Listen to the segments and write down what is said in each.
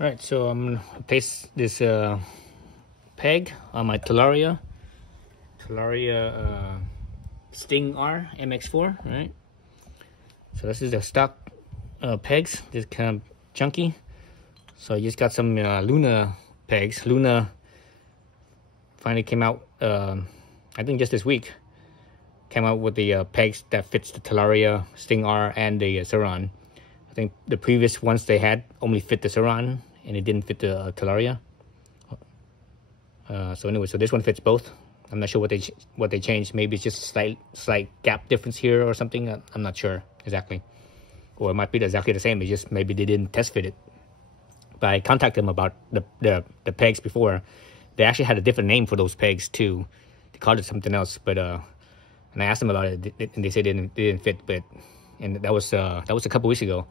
All right, so I'm gonna place this peg on my Talaria StingR MX4. Right. So this is the stock pegs. This kind of chunky. So I just got some Luna pegs. Luna finally came out. I think just this week. Came out with the pegs that fits the Talaria StingR and the Saran. I think the previous ones they had only fit the Saran and it didn't fit the Talaria. So anyway, so this one fits both. I'm not sure what they changed. Maybe it's just a slight gap difference here or something. I'm not sure exactly. Or it might be exactly the same. It's just maybe they didn't test fit it. But I contacted them about the pegs before. They actually had a different name for those pegs too. They called it something else, but and I asked them about it, and they said it didn't fit. But and that was a couple weeks ago.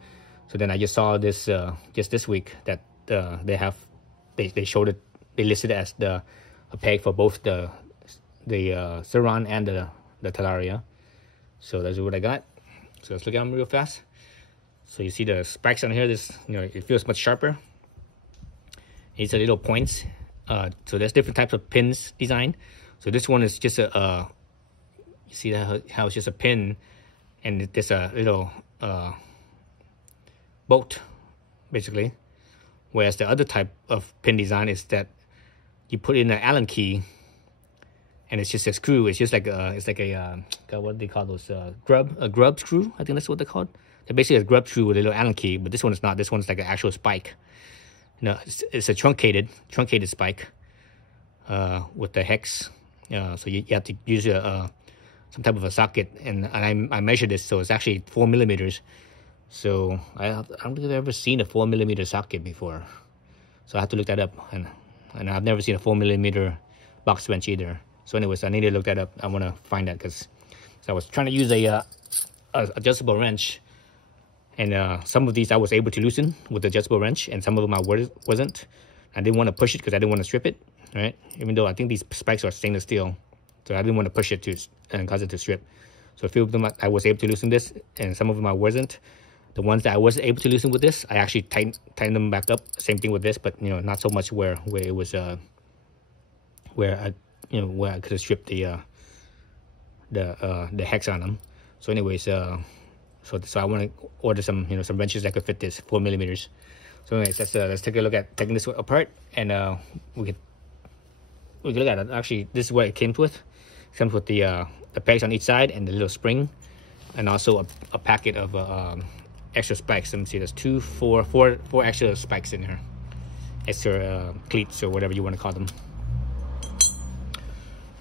So then I just saw this just this week that they showed it. They listed it as a peg for both the Saran and the Talaria. So that's what I got. So let's look at them real fast. So you see the spikes on here. This, it feels much sharper. It's a little points. So there's different types of pins design. So this one is just a you see how it's just a pin, and there's a little bolt basically. Whereas the other type of pin design is that you put in an Allen key, and it's just a screw. It's just like a what do they call those a grub screw? I think that's what they're called. They're basically a grub screw with a little Allen key, but this one is not. This one's like an actual spike. It's a truncated spike with the hex. So you have to use some type of a socket, and I measured this, so it's actually 4 millimeters. So I don't think I've ever seen a 4 millimeter socket before. So I have to look that up, and I've never seen a 4 millimeter box wrench either. So anyways, I need to look that up. I want to find that because I was trying to use a adjustable wrench, and some of these I was able to loosen with the adjustable wrench, and some of them I wasn't. I didn't want to push it because I didn't want to strip it, right? Even though I think these spikes are stainless steel, so I didn't want to push it and cause it to strip. So a few of them I was able to loosen this, and some of them I wasn't. The ones that I wasn't able to loosen with this, I actually tightened them back up. Same thing with this, but not so much where it was where I could have stripped the hex on them. So anyways, so I want to order some some wrenches that could fit this 4 millimeters. So anyways, let's take a look at taking this apart, and we could look at it. Actually, this is what it came with. It comes with the pegs on each side and the little spring, and also a packet of extra spikes. Let me see. There's four extra spikes in here. Extra cleats or whatever you want to call them.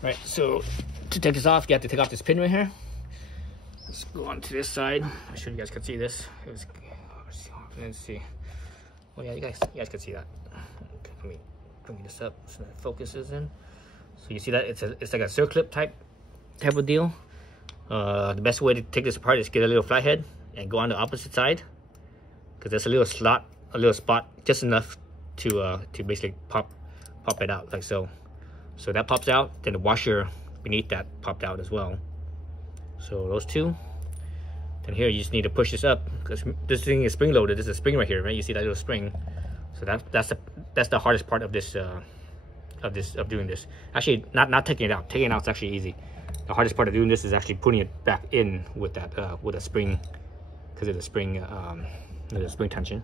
Right. So to take this off, you have to take off this pin right here. Let's go on to this side. I'm sure you guys can see this. Let's see. Oh yeah, you guys can see that. Okay, let me bring this up so that it focuses in. So you see that it's like a circlip type of deal. The best way to take this apart is get a little flathead and go on the opposite side, because there's a little spot just enough to basically pop it out like so. So that pops out. Then the washer beneath that popped out as well. So those two. Then here you just need to push this up, because this thing is spring loaded. This is a spring right here, right? You see that little spring. So that's the hardest part of this of doing this. Actually, not taking it out. Taking it out is actually easy. The hardest part of doing this is actually putting it back in with that with a spring, because of the spring tension.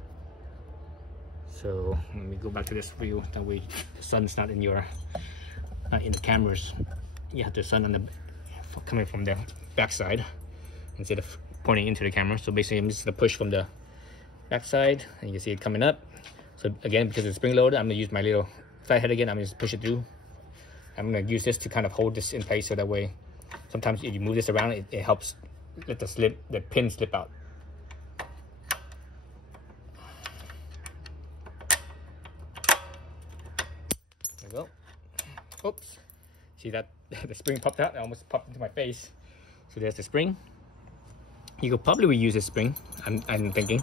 So let me go back to this view. That way the sun's not in the cameras. You have the sun on the coming from the back side instead of pointing into the camera. So basically I'm just gonna push from the back side, and you can see it coming up. So again, because it's spring loaded, I'm gonna use my little flathead again. I'm gonna just push it through. I'm gonna use this to kind of hold this in place, so that way sometimes if you move this around, it helps let the pin slip out. There we go. Oops. See that the spring popped out? It almost popped into my face. So there's the spring. You could probably reuse this spring. I'm thinking.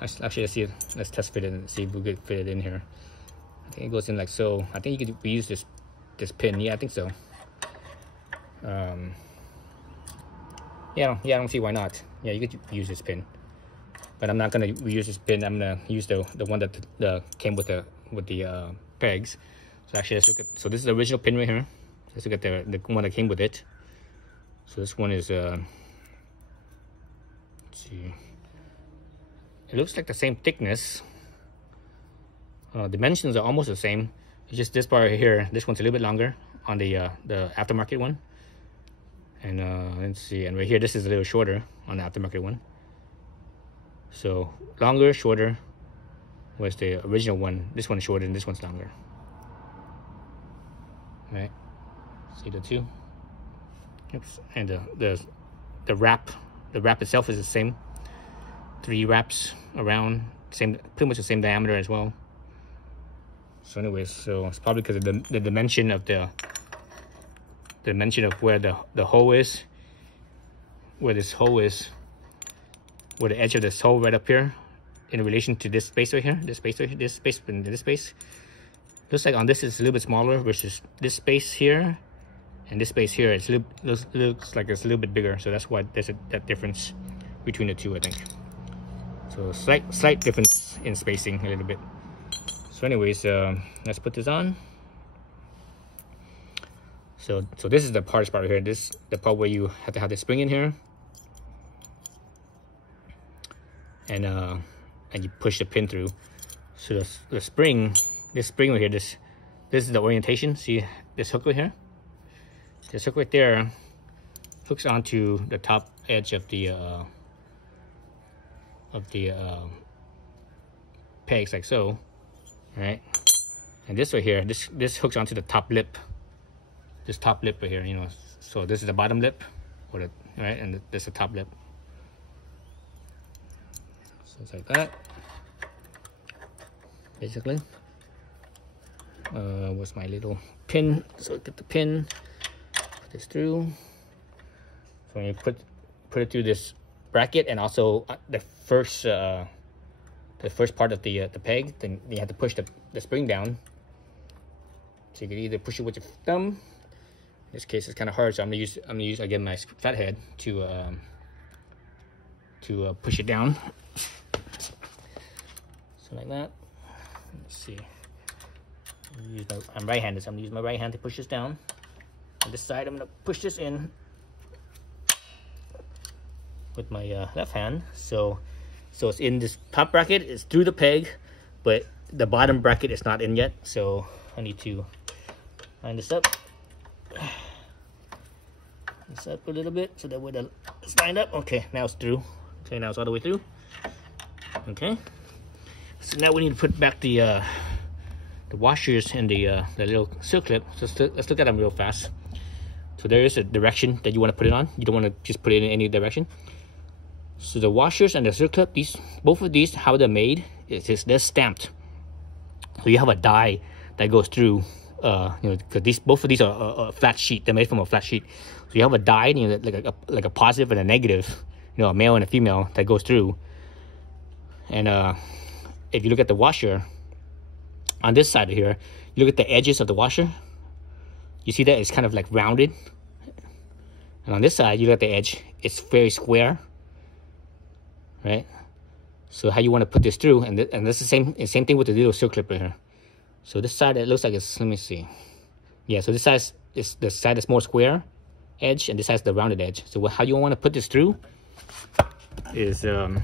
Actually, let's test fit it and see if we could fit it in here. I think it goes in like so. I think you could reuse this pin. Yeah, I think so. Yeah, I don't see why not. Yeah, you could use this pin. but I'm not gonna reuse this pin. I'm gonna use the one that came with the pegs. So actually, let's look at. So this is the original pin right here. Let's look at the one that came with it. So this one is let's see. It looks like the same thickness. Dimensions are almost the same. It's just this part right here. This one's a little bit longer on the aftermarket one. And let's see. And right here, this is a little shorter on the aftermarket one. So longer, shorter was the original one. This one's shorter and this one's longer. All right. See the two. Oops. And the wrap itself is the same. 3 wraps around, same, pretty much the same diameter as well. So anyways, so it's probably because of the dimension of where the hole is, where this hole is, where the edge of this hole right up here, in relation to this space right here, this space right here, this space and this space. Looks like on this it's a little bit smaller versus this space here, and this space here it's looks like it's a little bit bigger. So that's why there's that difference between the two, I think. So slight difference in spacing a little bit. So anyways, let's put this on. So this is the hardest part right here. This the part where you have to have the spring in here, and you push the pin through. So the spring, this spring right here, this is the orientation. See this hook right here? This hook right there hooks onto the top edge of the pegs, like so, right? And this right here, this hooks onto the top lip. This top lip right here, you know. So this is the bottom lip, or the right, and this is the top lip. So it's like that, basically. What's my little pin? So get the pin, put this through. So when you put it through this bracket, and also the first part of the peg, then you have to push the spring down. So you can either push it with your thumb. In this case, it's kind of hard, so I'm gonna use again my flat head to push it down. So like that. Let's see. I'm right-handed, so I'm gonna use my right hand to push this down. On this side, I'm gonna push this in with my left hand. So it's in this top bracket. It's through the peg, but the bottom bracket is not in yet. So I need to line this up. This up a little bit so that way it's lined up. Okay, now it's through. Okay, now it's all the way through. Okay. So now we need to put back the washers and the little silk clip. So let's look at them real fast. So there is a direction that you want to put it on. You don't want to just put it in any direction. So the washers and the silk clip, both of these, how they're made is they're stamped. So you have a die that goes through. You know, because both of these are a flat sheet. They're made from a flat sheet. So you have a die, you know, like a positive and a negative. You know, a male and a female that goes through. And if you look at the washer on this side here, you look at the edges of the washer. You see that it's kind of like rounded. And on this side, you look at the edge. It's very square, right? So how you want to put this through, and that's the same thing with the little silk clip right here. So this side, it looks like it's, let me see. Yeah, so this side is the side that's more square edge, and this side's the rounded edge. So how you want to put this through is, look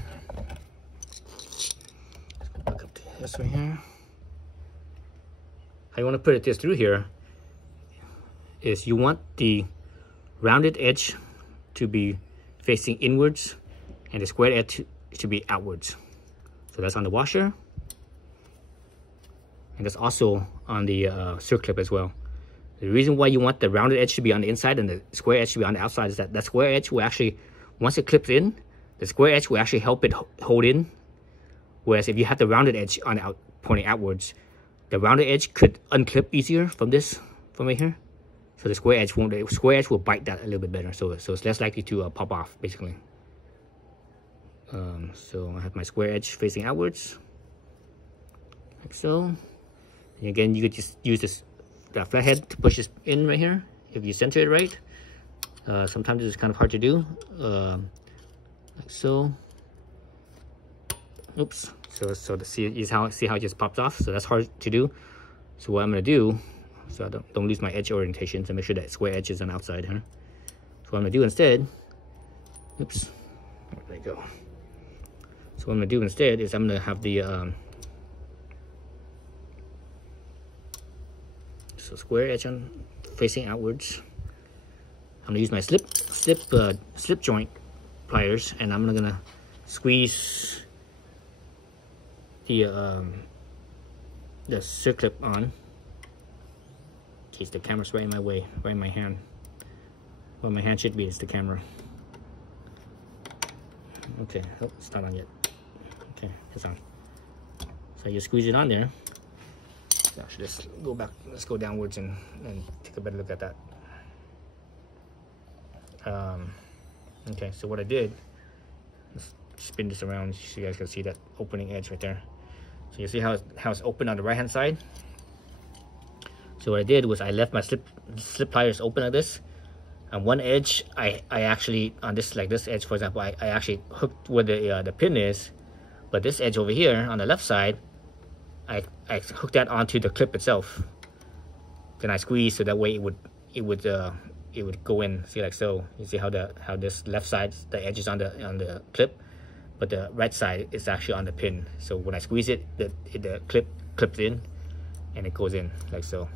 up this right here. How you want to put this through here is you want the rounded edge to be facing inwards, and the square edge to be outwards. So that's on the washer. And that's also on the silk clip as well. The reason why you want the rounded edge to be on the inside and the square edge to be on the outside is that that square edge will actually, once it clips in, the square edge will actually help it hold in. Whereas if you have the rounded edge on the pointing outwards, the rounded edge could unclip easier from right here. So the square edge will bite that a little bit better. So it's less likely to pop off, basically. So I have my square edge facing outwards, like so. And again, you could just use that flathead to push this in right here if you center it right. Sometimes it's kind of hard to do, like so. Oops. So the see how it just pops off. So that's hard to do. So what I'm gonna do, so I don't lose my edge orientation, to make sure that square edge is on the outside here. So what I'm gonna do instead, oops, there you go. So what I'm gonna do instead is I'm gonna have the so square edge on facing outwards. I'm gonna use my slip joint pliers, and I'm gonna squeeze the circlip on. In case the camera's right in my way, right in my hand. Where my hand should be is the camera. Okay, oh, it's not on yet. Okay, it's on. So you squeeze it on there. Actually, let's go back. Let's go downwards and take a better look at that. Okay, so what I did, let's spin this around so you guys can see that opening edge right there. So you see how it's open on the right hand side. So what I did was I left my slip pliers open like this. On one edge, I actually, on this, like this edge for example, I actually hooked where the pin is, but this edge over here on the left side, I hooked that onto the clip itself. Then I squeezed so that way it would go in. See, like so. You see how this left side, the edge is on the clip, but the right side is actually on the pin. So when I squeeze it, the clip clips in, and it goes in like so.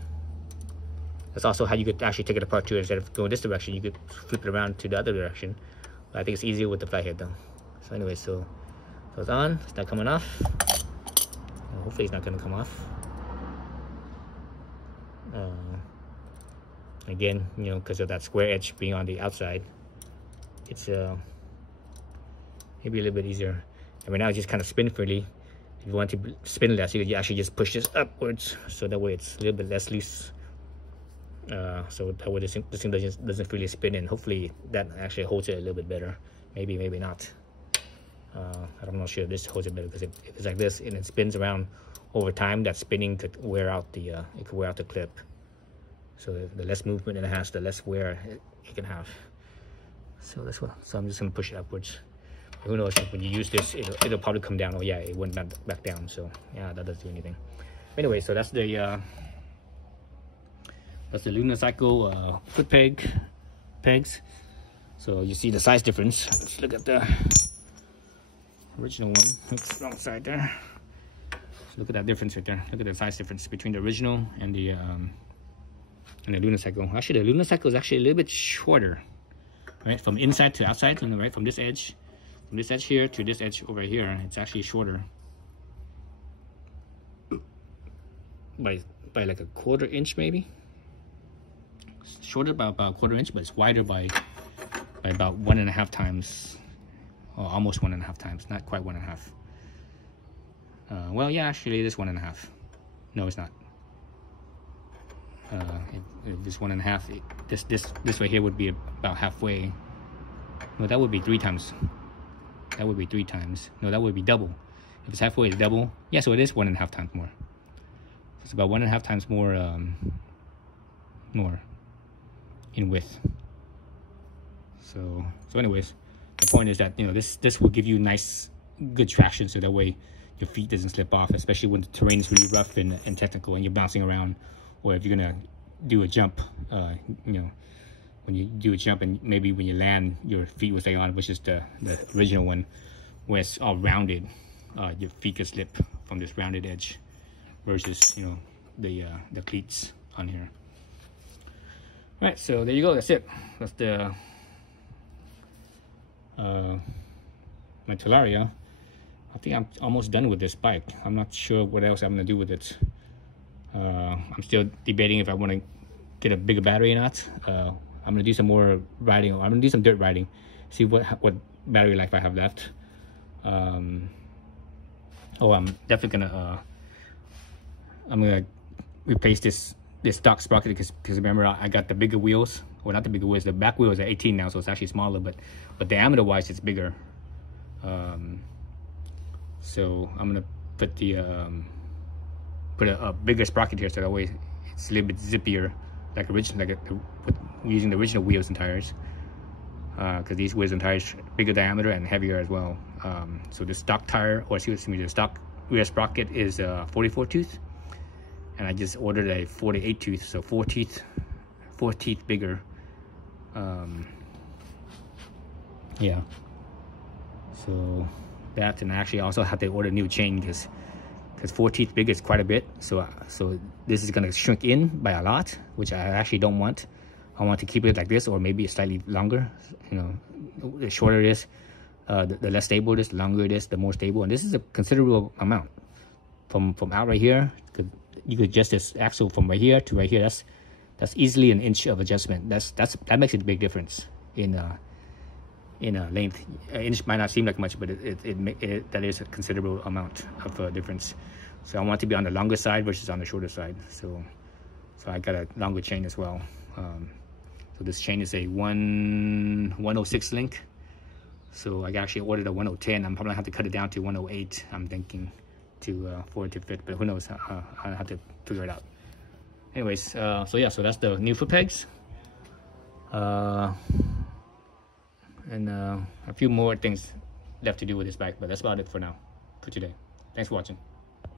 That's also how you could actually take it apart too. Instead of going this direction, you could flip it around to the other direction. But I think it's easier with the flathead though. So anyway, so it's on. It's not coming off. Well, hopefully it's not going to come off. Again, you know, because of that square edge being on the outside, it's maybe a little bit easier. And right now, just kind of spin freely. If you want to spin less, you actually just push this upwards, so that way it's a little bit less loose. So that way this thing doesn't really spin in. Hopefully that actually holds it a little bit better. Maybe not. I'm not sure if this holds it better, because if it's like this and it spins around over time, that spinning could wear out the clip. So the less movement it has, the less wear it can have. So that's what. So I'm just gonna push it upwards. Who knows, when you use this, it'll probably come down. Oh yeah, it went back down. So yeah, that doesn't do anything. Anyway, so that's the Luna Cycle foot pegs. So you see the size difference. Let's look at the original one. It's wrong side there. So look at that difference right there. Look at the size difference between the original and the Luna Cycle. Actually, the Luna Cycle is actually a little bit shorter, right? From inside to outside, right? From this edge here to this edge over here, it's actually shorter by like a 1/4 inch maybe. It's shorter by about 1/4 inch, but it's wider by about 1.5 times, or almost 1.5 times. Not quite 1.5. Well, yeah, actually, it is 1.5. No, it's not. This 1.5. This right here would be about halfway. No, that would be 3 times. That would be 3 times. No, that would be double. If it's halfway, it's double. Yeah, so it is 1.5 times more. It's about 1.5 times more in width. So anyways, the point is that, you know, this will give you nice, good traction, so that way your feet doesn't slip off, especially when the terrain is really rough and technical and you're bouncing around, or if you're gonna do a jump, you know, when you do a jump and maybe when you land, your feet will stay on, which is the original one, where it's all rounded. Your feet could slip from this rounded edge, versus, you know, the cleats on here. Right, so there you go. That's it. That's the my Talaria. I think I'm almost done with this bike. I'm not sure what else I'm gonna do with it. I'm still debating if I want to get a bigger battery or not. I'm gonna do some more riding. I'm gonna do some dirt riding, see what battery life I have left. I'm definitely gonna I'm gonna replace this stock sprocket, because remember, I got the bigger wheels. Well, not the bigger wheels, the back wheels are 18 now, so it's actually smaller, but diameter wise it's bigger. So I'm gonna put a bigger sprocket here, so that way it's a little bit zippier, like using the original wheels and tires, because these wheels and tires are bigger diameter and heavier as well. So the stock tire, or excuse me, the stock rear sprocket is 44 tooth, and I just ordered a 48 tooth, so four teeth bigger. Yeah, so that, and I actually also have to order a new chain because 4 teeth bigger is quite a bit. So this is gonna shrink in by a lot, which I actually don't want. I want to keep it like this, or maybe slightly longer. You know, the shorter it is, the less stable it is. The longer it is, the more stable. And this is a considerable amount. From out right here, you could adjust this axle from right here to right here. That's easily an inch of adjustment. That makes a big difference in length. An inch might not seem like much, but that is a considerable amount of difference. So I want to be on the longer side versus on the shorter side. So I got a longer chain as well. So this chain is a 106 link. So I actually ordered a 1010. I'm probably gonna have to cut it down to 108. I'm thinking for it to fit, but who knows? I'll have to figure it out. Anyways, so yeah, so that's the new foot pegs. And a few more things left to do with this bike, but that's about it for now, for today. Thanks for watching.